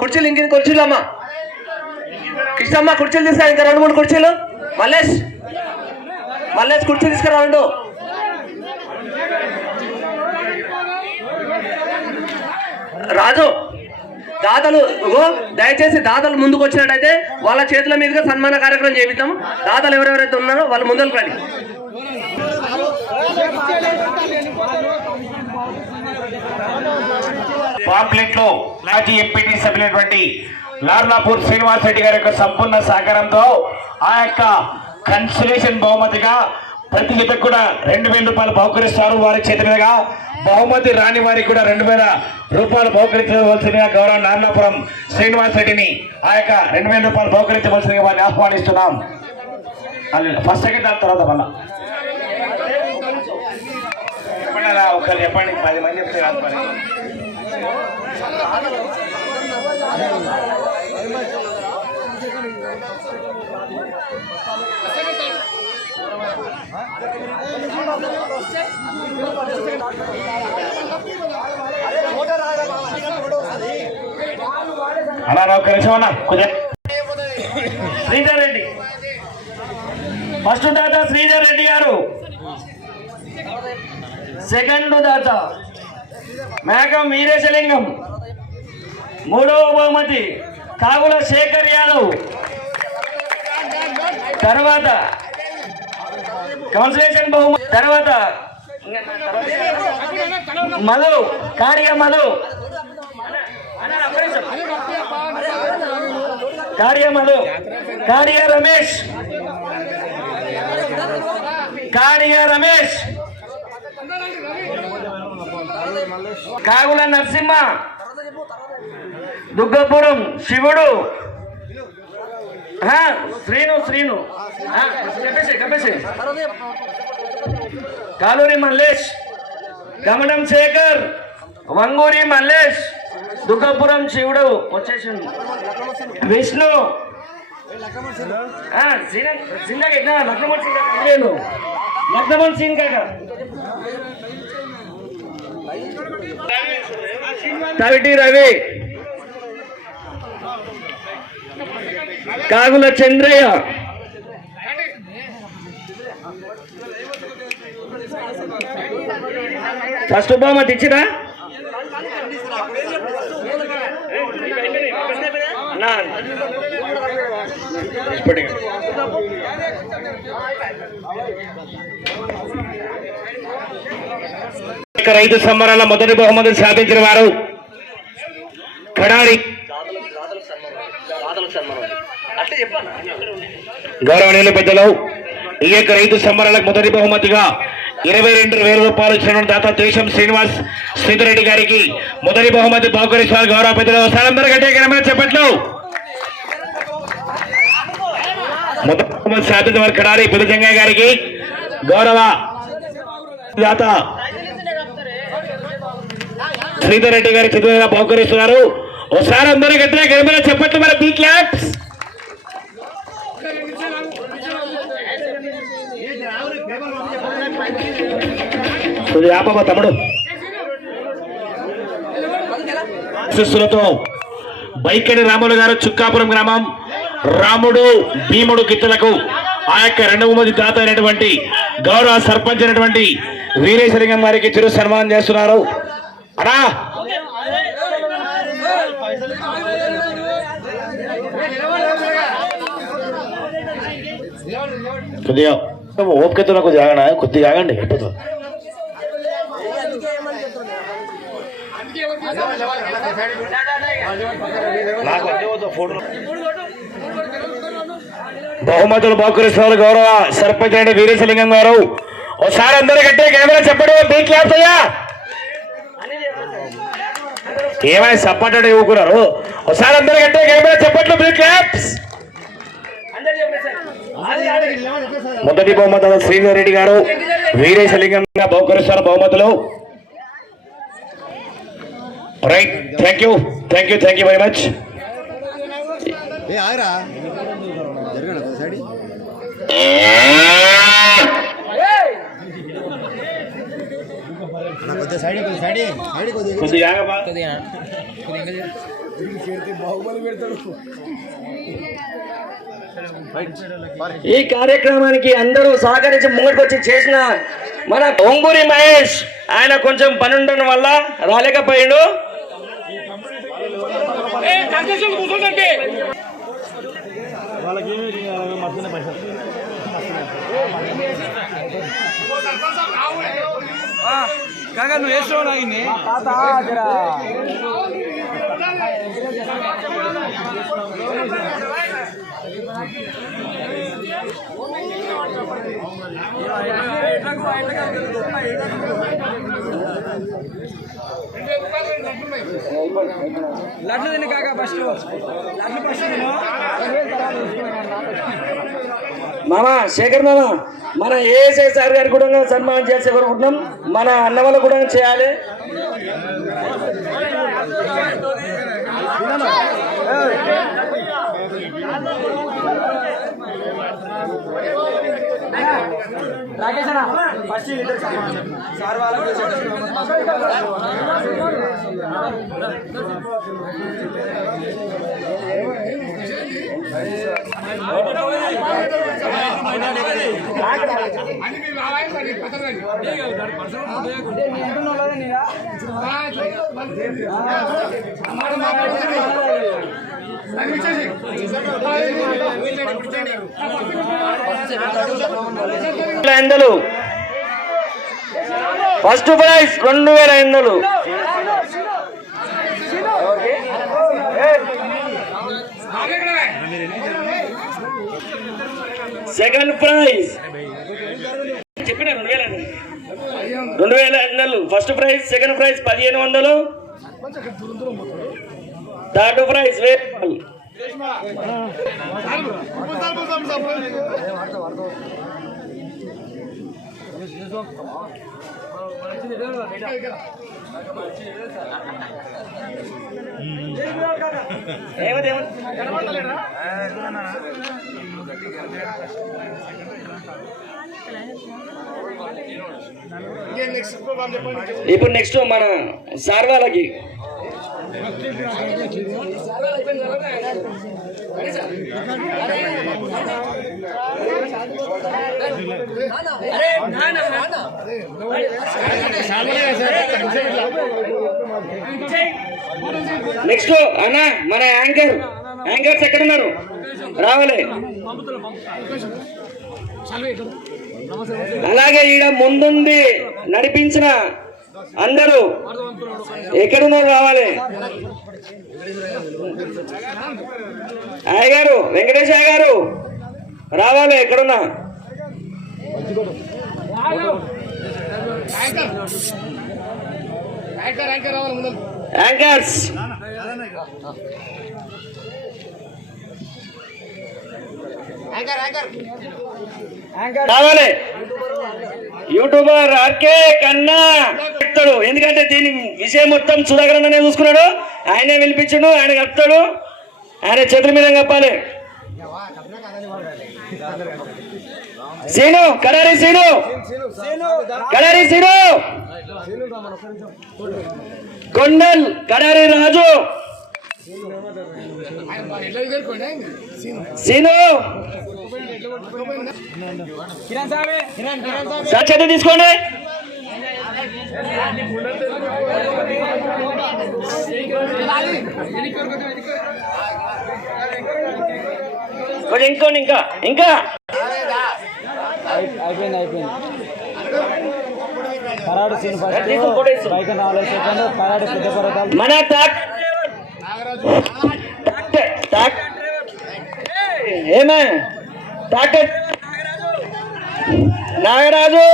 కుర్చీలు ఇంక కుర్చీలు అమ్మా కృష్ణమ్మ కుర్చీలు తీసుకురా ఇంకా 2-3 కుర్చీలు మల్లేష్ కుర్చీ తీసుకురా 2 రాజు దాతలు దయచేసి దాతలు ముందుకు వచ్చినట్టయితే వాళ్ళ చేతుల మీదుగా సన్మాన కార్యక్రమం చేపిద్దాం. దాతలు ఎవరెవరైతే ఉన్నారో వాళ్ళు ముందుకు రండి. పాంప్లెట్ లో మాజీ ఎంపీటీ సభ్యులైనటువంటి లార్లాపూర్ శ్రీనివాస్ రెడ్డి గారి యొక్క సంపూర్ణ సహకారంతో ఆ యొక్క కన్సలేషన్ బహుమతిగా ప్రతి జతకు కూడా 2,000 రూపాయలు బహుకరిస్తారు. వారి చేతి మీదుగా బహుమతి రాని వారికి కూడా 2,000 రూపాయలు బహుకరించవలసిందిగా గౌరవ నార్లాపురం శ్రీనివాస్ రెడ్డిని ఆ యొక్క 2,000 రూపాయలు బహుకరించవలసిందిగా వారిని ఆహ్వానిస్తున్నాం. ఫస్ట్ సెకండ్ దాని తర్వాత మళ్ళా ఒకరు చెప్పండి 10 మంది చెప్తే కాదు మరి. అలా ఒక్క నిమిషం అన్నా కుదే. శ్రీధర్ రెడ్డి ఫస్ట్ దాత శ్రీధర్ రెడ్డి గారు, సెకండ్ దాత మేకం వీరేశలింగం, 3వ బహుమతి కాగుల శేఖర్ యాదవ్, తర్వాత కన్సలేషన్ బహుమతి, తర్వాత మధు కార్య మధు కార్య రమేష్ కాగుల నరసింహ, దుగ్గపురం శివుడు, శ్రీను కపేసి కాలూరి మల్లేష్, గమడం శేఖర్, వంగూరి మల్లేష్, దుగ్గపురం శివుడు వచ్చేసి విష్ణు, లక్ష్మణ్ సింగ్ కాక తవిటి రవి, కాగుల చంద్రయ్య, ఫస్ట్ బహుమతి ఇచ్చిరా రైతు సంబరాల మొదటి బహుమతి సాధించిన వారు కడారి గౌరవనీయులు పెద్దలు. ఈ యొక్క రైతు సంబరాలకు మొదటి బహుమతిగా 22,000 రూపాయలు ఇచ్చిన దాత దేశం శ్రీనివాస్ శ్రీధరెడ్డి గారికి మొదటి బహుమతి బహుకరిస్తారు. గౌరవ పెద్దలు సారందరూ గట్టిగా చెప్పట్లు. మొదటి బహుమతి సాధించిన వారు కడారి పెద్దజంగయ్య గారికి గౌరవ దాత శ్రీధర్ రెడ్డి గారి చేతుల బహుకరిస్తున్నారు. ఒకసారి అందరూ గట్టిగా గరిమల చెప్పట్లు. మరి బీ క్లాప్స్. ఆపమ్మ తమ్ముడు శిస్తులతో బైకని రాములు గారు, చుక్కాపురం గ్రామం, రాముడు భీముడు గిత్తలకు ఆ యొక్క 2వ మంది దాత అయినటువంటి గౌరవ సర్పంచ్ అయినటువంటి వీరేశలింగం వారికి చిరు సన్మానం చేస్తున్నారు. అడా కొద్దిగా ఓపికతో కొద్దిగా ఆగండి, కొద్దిగా ఆగండి అయిపోతుంది. బహుమతులు బహుకరిస్తున్నారు గౌరవ సర్పంచ్ అయిన వీరేశలింగం గారు. ఒకసారి అందరూ గట్టిగా కెమెరా చెప్పండి. బీ క్లాప్స్ అయ్యా. ఏమైనా సపోర్ట్ ఇవ్వకున్నారు. ఒకసారి అందరూ గట్టిగా కెమెరా చెప్పట్లు. Be claps. మొదటి బహుమతులు శ్రీధర్ రెడ్డి గారు వీరేశలింగంగా బహుకరిస్తున్న బహుమతులు. Right, thank you very much. కొద్దిగా ఈ కార్యక్రమానికి అందరూ సహకరించి ముంగటికొచ్చి చేసిన మన ఒంగూరి మహేష్ ఆయన కొంచెం పని ఉండడం వల్ల రాలేకపోయాడు. నువ్వు వేస్తావు లడ్లు తిని కాక ఫస్ట్ లడ్లు ఫస్ట్ మామ శేఖర్ మామ మన ఏఎస్ఐ సార్ గారు కూడా సన్మానం చేసే కోరుకుంటున్నాం. మన అన్న వాళ్ళు కూడా చేయాలి. రాకేష్ అన్న ఫస్ట్ సార్ వాళ్ళకి ఫస్ట్ ప్రైజ్ 2500. సెకండ్ ప్రైజ్ చెప్పిన 2500. First prize, second prize 1500, third prize 1000. ఇప్పుడు నెక్స్ట్ మన సార్ వాళ్ళకి నెక్స్ట్ అన్న మన యాంకర్స్ ఎక్కడున్నారు? రావాలి. అలాగే ఈడ ముందుండి నడిపించిన అందరూ ఎక్కడున్నారు? రావాలి. అయ్యగారు, వెంకటేష్ అయ్యగారు రావాలి. ఎక్కడున్నా యాంకర్స్ రావాలి. యూట్యూబర్ ఆర్కే కన్నా చెప్తాడు, ఎందుకంటే దీని విషయం మొత్తం సుధాకరనే చూసుకున్నాడు. ఆయనే పిలిపించాడు, ఆయన చెప్తాడు. ఆయన చేతుల మీద చెప్పాలి. సీను కడారి, సీను కొండల్ కడారి రాజు, సీను చేతి తీసుకోండి. కొంచెం ఇంకోండి, ఇంకా అయిపోయింది. పరాడు సీన్ ఫస్ట్, బైక్ 4 సెకండ్, పరాడు పెద్ద పరకాలు. మన ఏమే నాగరాజు